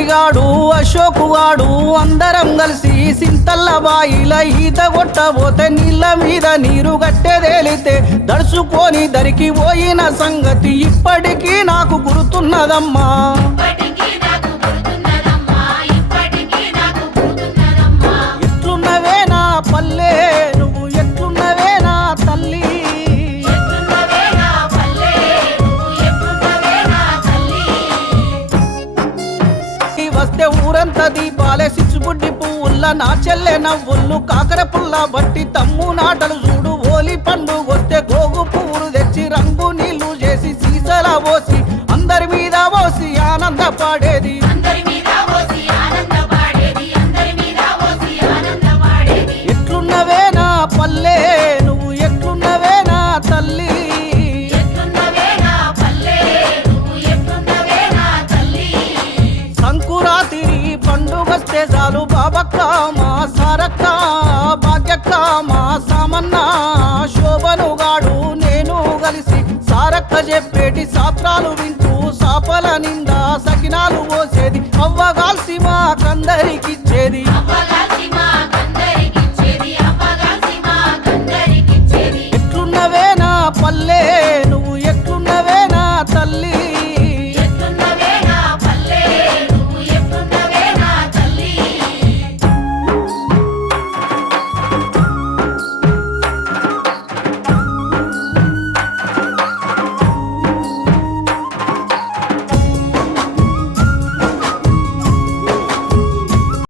హరిగాడు అశోకుగాడు అందరం కలిసి సింతల్ల బాయిల ఈత కొట్టబోతే నీళ్ళ మీద నీరు గట్టెదేలితే దడుచుకొని దరికి పోయిన సంగతి ఇప్పటికీ నాకు గుర్తున్నదమ్మా. ఎట్లున్నవే నా పల్లె నువ్వు ఎట్లున్నవే నా తల్లి, వస్తే ఊరంతా దీపాలే సిచ్చుబుడ్డి పువ్వుల్ల నా చెల్లె నవ్వుళ్ళు కాకర పుల్ల బట్టి తమ్ము నాటలు చూడు ఓలి పండుగొస్తే గోగు పువ్వులు తెచ్చి రంగు నీళ్లు చేసి సీసలా పోసి అందరి మీద పోసి ఆనందపడేది. ఎట్లున్నవే నా పల్లె నువ్వు ఎట్లున్నవే నా తల్లి, సంకురాత్రి పండుగస్తే చాలు బాబక్క మా సారక్క భాగ్యక్క మా సామన్న శోభనుగాడు నేను కలిసి సారక్క చెప్పేటి శాస్త్రాలు వింటూ సాపల నిండా సకినాలు పోసేది అవ్వగాల్సి మాకందరికిచ్చేది.